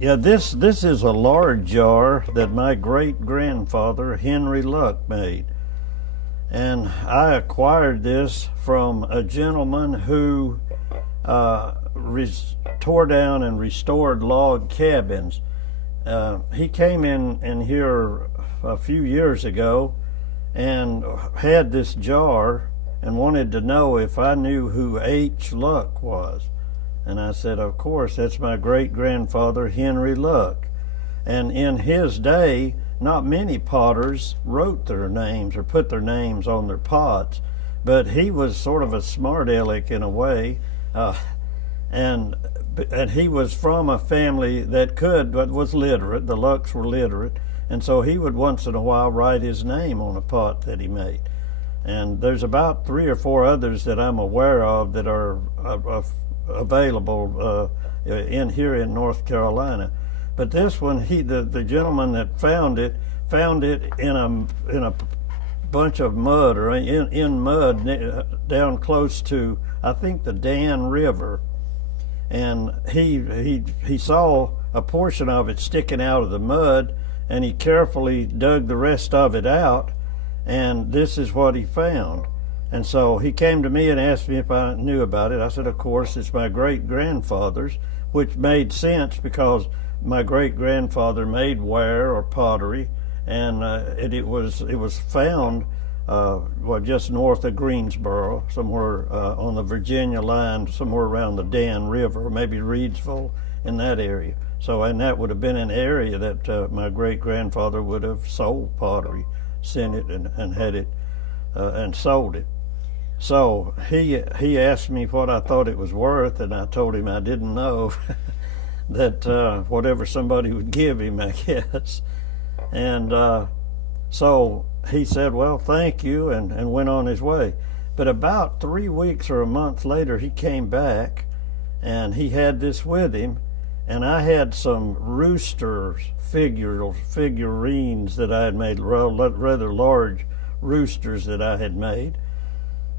Yeah, this is a lard jar that my great-grandfather Henry Luck made. And I acquired this from a gentleman who tore down and restored log cabins. He came in here a few years ago and had this jar and wanted to know if I knew who H. Luck was. And I said, of course, that's my great-grandfather Henry Luck. And in his day, not many potters wrote their names or put their names on their pots, but he was sort of a smart aleck in a way, and he was from a family that but was literate. The Lucks were literate, and so he would once in a while write his name on a pot that he made. And there's about 3 or 4 others that I'm aware of that are available here in North Carolina. But this one, the gentleman that found it in a bunch of mud, or in mud down close to, I think, the Dan River, and he saw a portion of it sticking out of the mud, and he carefully dug the rest of it out, and this is what he found. And so he came to me and asked me if I knew about it. I said, of course, it's my great-grandfather's, which made sense because my great-grandfather made ware or pottery, and it was found just north of Greensboro, somewhere on the Virginia line, somewhere around the Dan River, or maybe Reidsville, in that area. So, and that would have been an area that my great-grandfather would have sold pottery, sent it and had it and sold it. So he asked me what I thought it was worth, and I told him I didn't know. That whatever somebody would give him, I guess. And so he said, well, thank you, and went on his way. But about 3 weeks or a month later, he came back, and he had this with him, and I had some rooster figurines that I had made, rather large roosters that I had made.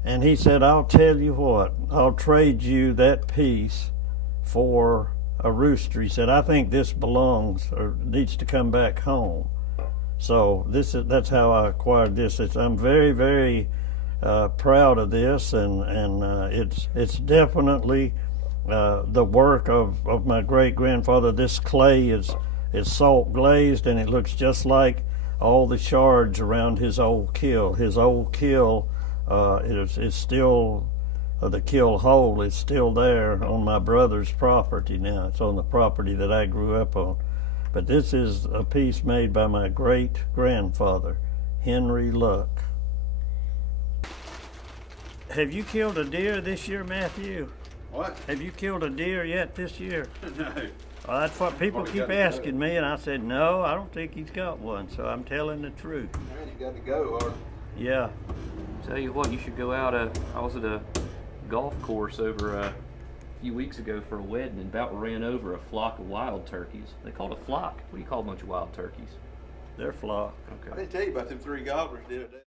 And he said, I'll tell you what, I'll trade you that piece for a rooster. He said, I think this belongs or needs to come back home. So that's how I acquired this. I'm very, very proud of this, and it's definitely the work of my great-grandfather. This clay is salt glazed, and it looks just like all the shards around his old kiln. His old kiln is still, the kiln hole is still there on my brother's property now. It's on the property that I grew up on. But this is a piece made by my great-grandfather, Henry Luck. Have you killed a deer this year, Matthew? What? Have you killed a deer yet this year? No. Well, that's what people keep asking me, and I said, no, I don't think he's got one, so I'm telling the truth. Man, you got to go, or Yeah. Tell you what, you should go out. I was at a golf course over a few weeks ago for a wedding and about ran over a flock of wild turkeys. They called a flock. What do you call a bunch of wild turkeys? They're flock. Okay. I didn't tell you about them 3 gobblers the other day.